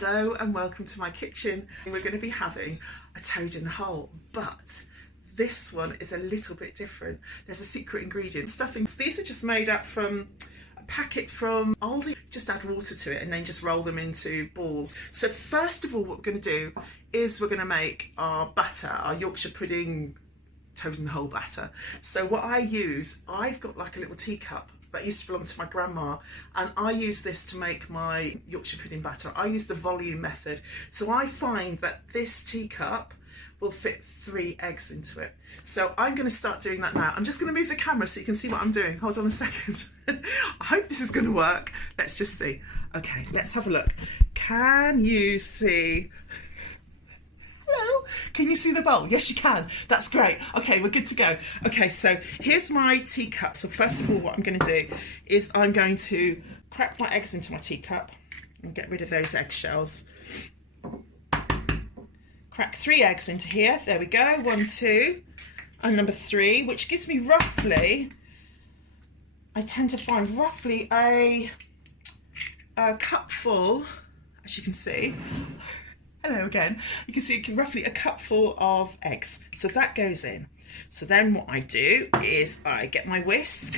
Hello and welcome to my kitchen. We're going to be having a toad in the hole, but this one is a little bit different. There's a secret ingredient. Stuffings. These are just made up from a packet from Aldi. Just add water to it and then just roll them into balls. So first of all, what we're going to do is we're going to make our batter, our Yorkshire pudding toad in the hole batter. So what I use, I've got like a little teacup that used to belong to my grandma, and I use this to make my Yorkshire pudding batter. I use the volume method. So I find that this teacup will fit 3 eggs into it. So I'm going to start doing that now. I'm just going to move the camera so you can see what I'm doing. Hold on a second. I hope this is going to work. Let's just see. Okay, let's have a look. Can you see? Hello, can you see the bowl? Yes, you can. That's great. Okay, we're good to go. Okay, so here's my teacup. So first of all, what I'm going to do is I'm going to crack my eggs into my teacup and get rid of those eggshells. Crack 3 eggs into here. There we go. 1, 2, and number 3, which gives me roughly, I tend to find roughly a cupful, as you can see. Hello again. You can see roughly a cupful of eggs. So that goes in. So then what I do is I get my whisk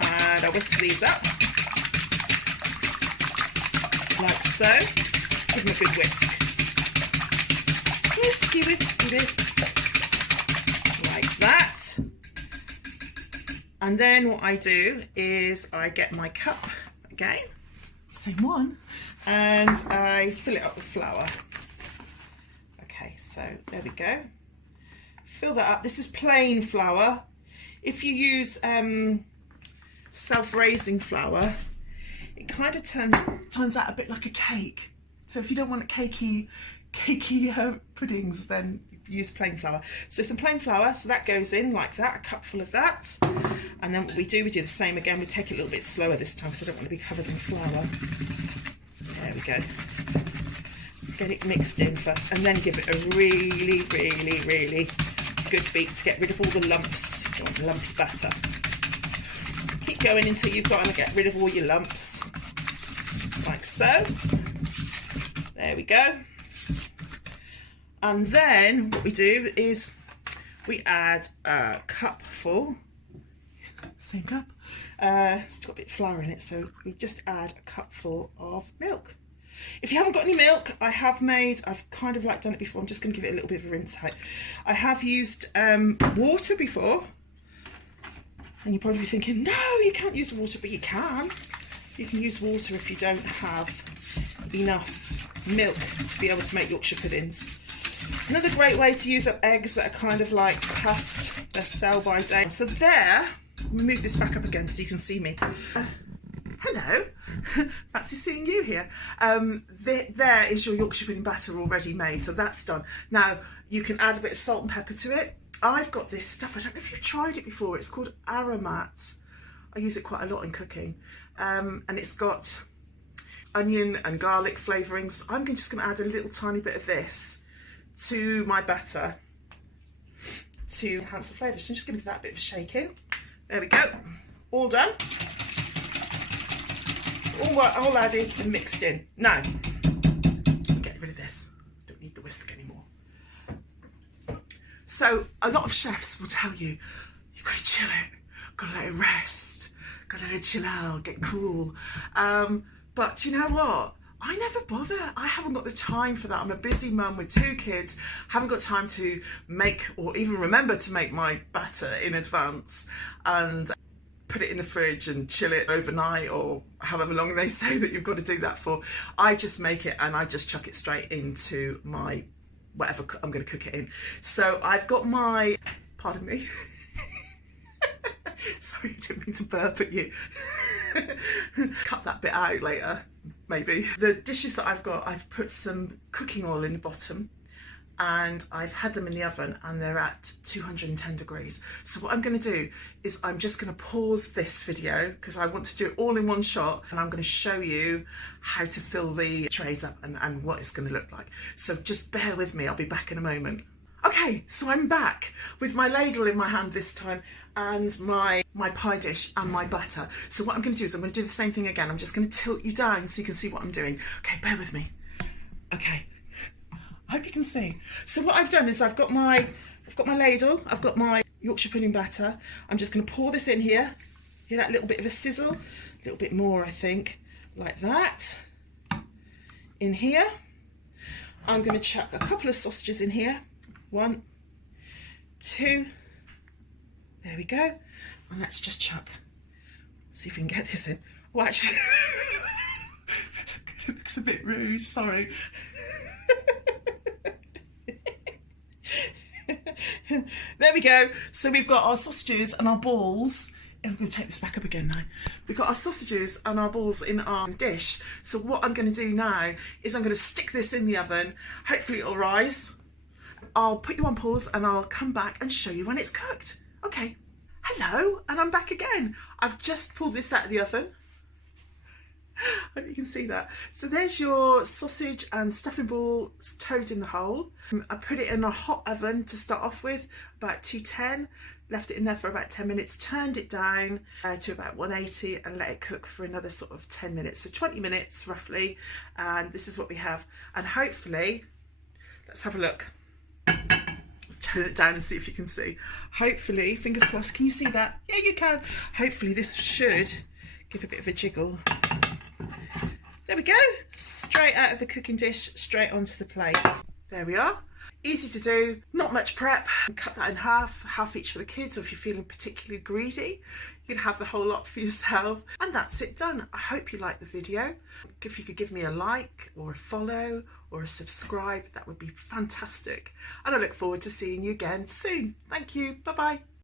and I whisk these up like so. Give them a good whisk. Whisky, whisky, whisk. Like that. And then what I do is I get my cup again, same one, and I fill it up with flour. Okay, so there we go. Fill that up. This is plain flour. If you use self-raising flour, it kind of turns out a bit like a cake. So if you don't want cakey puddings, then use plain flour. So some plain flour, so that goes in like that, a cupful of that. And then what we do the same again. We take it a little bit slower this time because I don't want to be covered in flour. There we go. Get it mixed in first and then give it a really, really, really good beat to get rid of all the lumps. You don't want lumpy batter. Keep going until you've got to get rid of all your lumps, like so. There we go. And then what we do is we add a cupful, same cup, it's got a bit of flour in it, so we just add a cupful of milk. If you haven't got any milk, I've kind of like done it before. I'm just going to give it a little bit of a rinse out. I have used water before, and you're probably thinking, no, you can't use water, but you can. You can use water if you don't have enough milk to be able to make Yorkshire puddings. Another great way to use up eggs that are kind of like past their sell-by date. So there, let me move this back up again so you can see me. Hello, fancy seeing you here. There is your Yorkshire pudding batter already made, so that's done. Now, you can add a bit of salt and pepper to it. I've got this stuff, I don't know if you've tried it before, it's called Aromat. I use it quite a lot in cooking. And it's got onion and garlic flavourings. I'm just going to add a little tiny bit of this to my batter to enhance the flavour. So I'm just going to give that a bit of a shake in. There we go, all done. All added and mixed in. Now, get rid of this. Don't need the whisk anymore. So a lot of chefs will tell you, you've got to chill it, got to let it rest, got to let it chill out, get cool. But you know what? I never bother. I haven't got the time for that. I'm a busy mum with 2 kids. Haven't got time to make or even remember to make my batter in advance and put it in the fridge and chill it overnight or however long they say that you've got to do that for. I just make it and I just chuck it straight into my whatever I'm going to cook it in. So I've got my, pardon me, sorry, I didn't mean to burp at you. Cut that bit out later, maybe. The dishes that I've got, I've put some cooking oil in the bottom and I've had them in the oven and they're at 210 degrees. So what I'm going to do is I'm just going to pause this video because I want to do it all in one shot and I'm going to show you how to fill the trays up and what it's going to look like. So just bear with me, I'll be back in a moment. Okay, so I'm back with my ladle in my hand this time and my pie dish and my butter. So what I'm going to do is I'm going to do the same thing again. I'm just going to tilt you down so you can see what I'm doing. Okay, bear with me. Okay, I hope you can see. So what I've done is I've got my ladle, I've got my Yorkshire pudding batter. I'm just going to pour this in here. Hear that little bit of a sizzle? A little bit more, I think, like that. In here. I'm going to chuck a couple of sausages in here. 1, 2. There we go. And let's just chuck. See if we can get this in. Well, actually, it looks a bit rude. Sorry. There we go. So we've got our sausages and our balls. I'm going to take this back up again now. We've got our sausages and our balls in our dish. So what I'm going to do now is I'm going to stick this in the oven. Hopefully it'll rise. I'll put you on pause and I'll come back and show you when it's cooked. Okay. Hello, and I'm back again. I've just pulled this out of the oven. Hope you can see that. So there's your sausage and stuffing ball toad in the hole. I put it in a hot oven to start off with, about 210. Left it in there for about 10 minutes, turned it down to about 180 and let it cook for another sort of 10 minutes. So 20 minutes roughly. And this is what we have. And hopefully, let's have a look. Let's turn it down and see if you can see. Hopefully, fingers crossed, can you see that? Yeah, you can. Hopefully this should give a bit of a jiggle. There we go. Straight out of the cooking dish, straight onto the plate. There we are. Easy to do, not much prep. Cut that in half each for the kids, or if you're feeling particularly greedy, you can have the whole lot for yourself. And that's it done. I hope you liked the video. If you could give me a like or a follow or a subscribe, that would be fantastic. And I look forward to seeing you again soon. Thank you. Bye-bye.